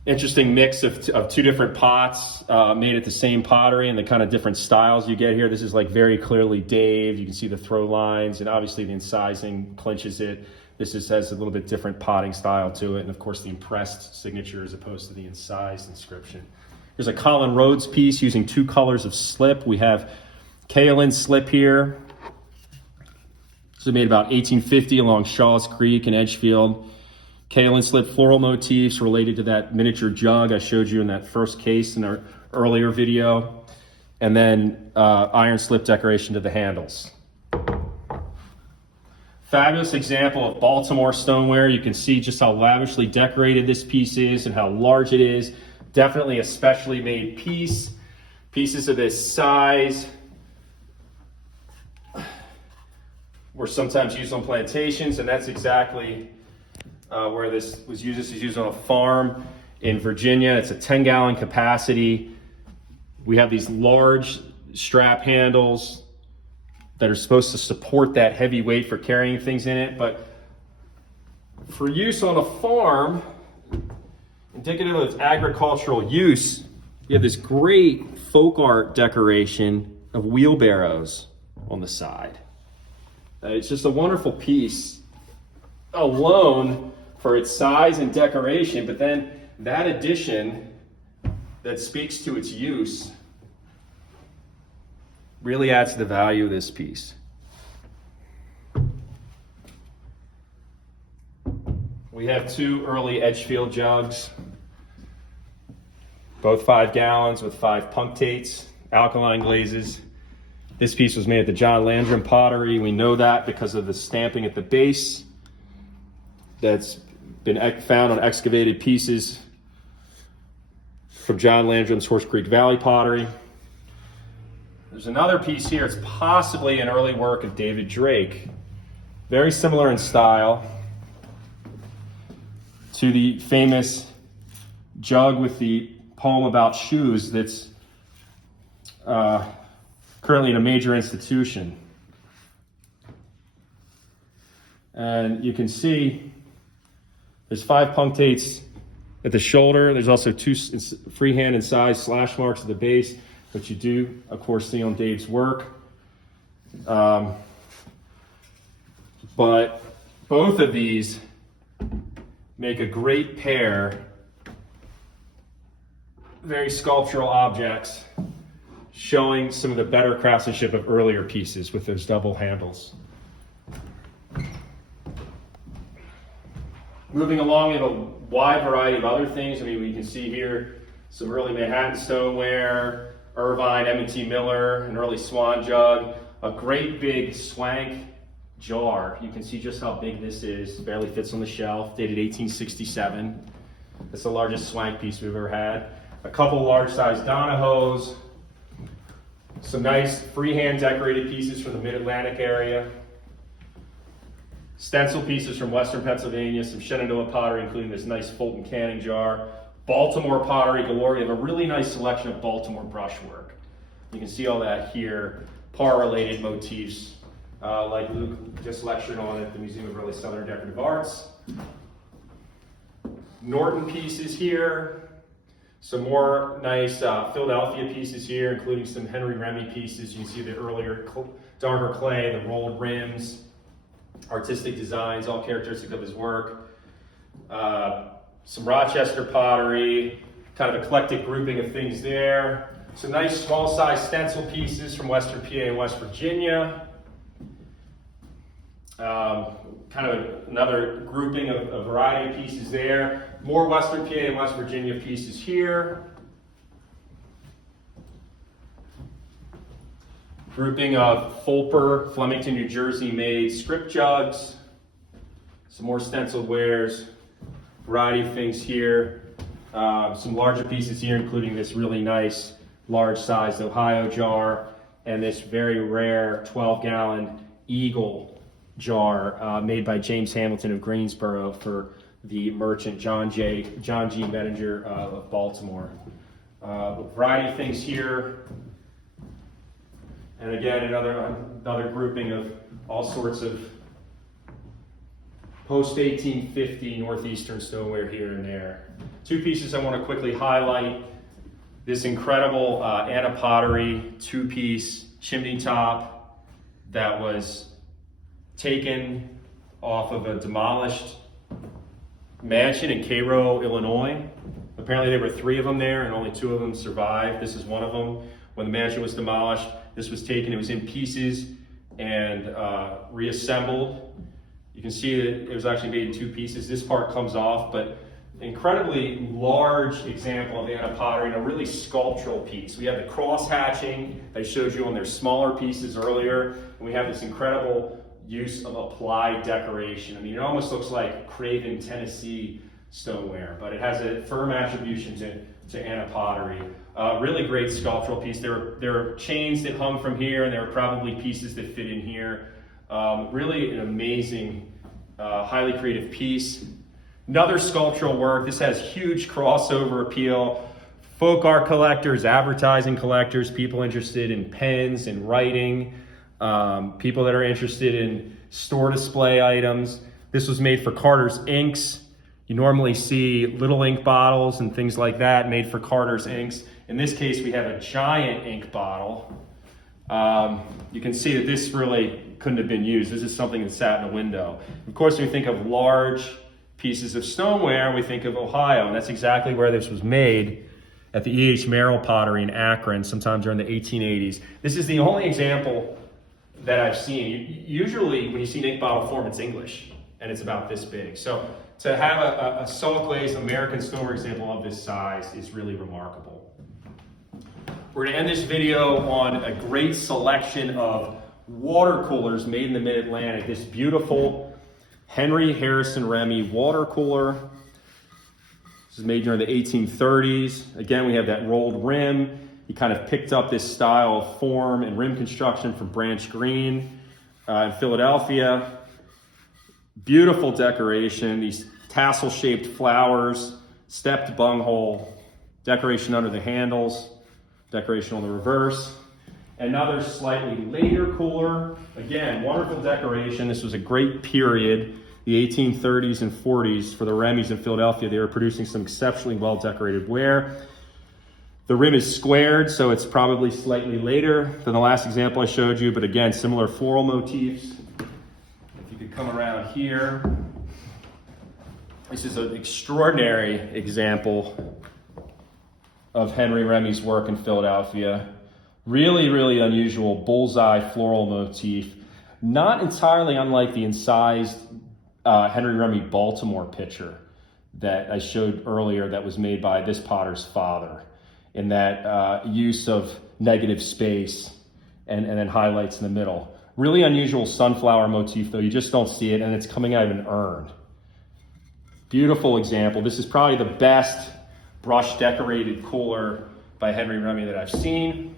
mix of 2 different pots made at the same pottery and the kind of different styles you get here. This is like very clearly Dave. You can see the throw lines, and obviously the incising clinches it. This has a little bit different potting style to it, and of course the impressed signature as opposed to the incised inscription. Here's a Colin Rhodes piece using 2 colors of slip. We have kaolin slip here. This was made about 1850 along Shaw's Creek in Edgefield. Kaolin slip floral motifs related to that miniature jug I showed you in that first case in our earlier video. And then iron slip decoration to the handles. Fabulous example of Baltimore stoneware. You can see just how lavishly decorated this piece is and how large it is. Definitely a specially made piece. Pieces of this size were sometimes used on plantations, and that's exactly where this was used. This is used on a farm in Virginia. It's a 10-gallon capacity. We have these large strap handles that are supposed to support that heavy weight for carrying things in it. But for use on a farm, indicative of its agricultural use, you have this great folk art decoration of wheelbarrows on the side. It's just a wonderful piece alone for its size and decoration, but then that addition that speaks to its use really adds to the value of this piece. We have 2 early Edgefield jugs, both 5 gallons with 5 punctates, alkaline glazes. This piece was made at the John Landrum pottery. We know that because of the stamping at the base that's been found on excavated pieces from John Landrum's Horse Creek Valley pottery. There's another piece here. It's possibly an early work of David Drake. Very similar in style to the famous jug with the poem about shoes that's currently in a major institution. And you can see there's 5 punctates at the shoulder. There's also 2 freehand incised slash marks at the base, which you do, of course, see on Dave's work. But both of these make a great pair, very sculptural objects, showing some of the better craftsmanship of earlier pieces with those double handles. Moving along, we have a wide variety of other things. I mean, we can see here some early Manhattan stoneware, Irvine, M&T Miller, an early Swan jug, a great big swank jar. You can see just how big this is. Barely fits on the shelf, dated 1867. That's the largest swank piece we've ever had. A couple large-sized Donahos, some nice freehand decorated pieces from the Mid-Atlantic area, stencil pieces from Western Pennsylvania, some Shenandoah pottery, including this nice Fulton canning jar, Baltimore pottery galore. We have a really nice selection of Baltimore brushwork. You can see all that here, par-related motifs, like Luke just lectured on at the Museum of Early Southern Decorative Arts. Norton pieces here. Some more nice Philadelphia pieces here, including some Henry Remy pieces. You can see the earlier darker clay, the rolled rims, artistic designs, all characteristic of his work. Some Rochester pottery, kind of eclectic grouping of things there. Some nice small size stencil pieces from Western PA and West Virginia. Kind of another grouping of a variety of pieces there. More Western PA and West Virginia pieces here. Grouping of Fulper, Flemington, New Jersey made script jugs, some more stenciled wares, variety of things here, some larger pieces here, including this really nice large sized Ohio jar and this very rare 12-gallon Eagle jar made by James Hamilton of Greensboro for the merchant John G. Medinger of Baltimore. A variety of things here. And again, another grouping of all sorts of post-1850 Northeastern stoneware here and there. Two pieces I want to quickly highlight. This incredible Anna Pottery two-piece chimney top that was taken off of a demolished mansion in Cairo, Illinois. Apparently there were 3 of them there and only 2 of them survived. This is one of them. When the mansion was demolished, this was taken, it was in pieces and reassembled. You can see that it was actually made in 2 pieces. This part comes off, but incredibly large example of Anna Pottery and a really sculptural piece. We have the cross hatching I showed you on their smaller pieces earlier, and we have this incredible use of applied decoration. I mean, it almost looks like Craven, Tennessee stoneware, but it has a firm attribution to Anna Pottery. Really great sculptural piece. There are chains that hung from here, and there are probably pieces that fit in here. Really an amazing, highly creative piece. Another sculptural work. This has huge crossover appeal. Folk art collectors, advertising collectors, people interested in pens and writing, people that are interested in store display items. This was made for Carter's inks. You normally see little ink bottles and things like that made for Carter's inks. In this case, we have a giant ink bottle. You can see that this really couldn't have been used. This is something that sat in a window. Of course, when we think of large pieces of stoneware, we think of Ohio, and that's exactly where this was made, at the E.H. Merrill Pottery in Akron, sometime during the 1880s. This is the only example that I've seen. Usually, when you see an ink bottle form, it's English, and it's about this big. So to have a salt glazed American stoneware example of this size is really remarkable. We're going to end this video on a great selection of water coolers made in the Mid-Atlantic. This beautiful Henry Harrison Remy water cooler. This is made during the 1830s. Again, we have that rolled rim. He kind of picked up this style of form and rim construction from Branch Green in Philadelphia. Beautiful decoration, these tassel-shaped flowers, stepped bunghole, decoration under the handles, decoration on the reverse. Another slightly later cooler. Again, wonderful decoration. This was a great period, the 1830s and 40s for the Remys in Philadelphia. They were producing some exceptionally well-decorated ware. The rim is squared, so it's probably slightly later than the last example I showed you, but again, similar floral motifs. If you could come around here. This is an extraordinary example of Henry Remy's work in Philadelphia. Really, really unusual bullseye floral motif. Not entirely unlike the incised Henry Remy Baltimore pitcher that I showed earlier that was made by this potter's father, in that use of negative space and then highlights in the middle. Really unusual sunflower motif, though. You just don't see it, and it's coming out of an urn. Beautiful example. This is probably the best brush decorated cooler by Henry Remy that I've seen.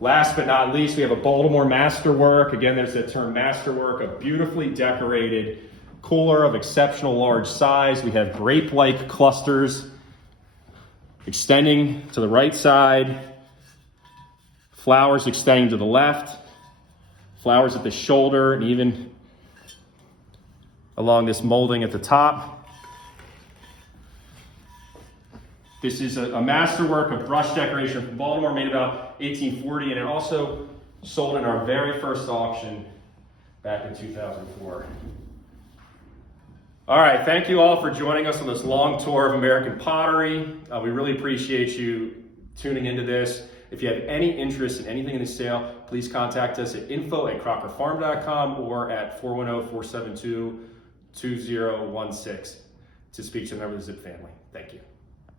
Last but not least, we have a Baltimore masterwork. Again, there's that term masterwork, a beautifully decorated cooler of exceptional large size. We have grape-like clusters extending to the right side, flowers extending to the left, flowers at the shoulder, and even along this molding at the top. This is a masterwork of brush decoration from Baltimore, made about 1840, and it also sold in our very first auction back in 2004. All right, thank you all for joining us on this long tour of American pottery. We really appreciate you tuning into this. If you have any interest in anything in the sale, please contact us at info@crockerfarm.com or at 410-472-2016 to speak to a member of the Zip family. Thank you.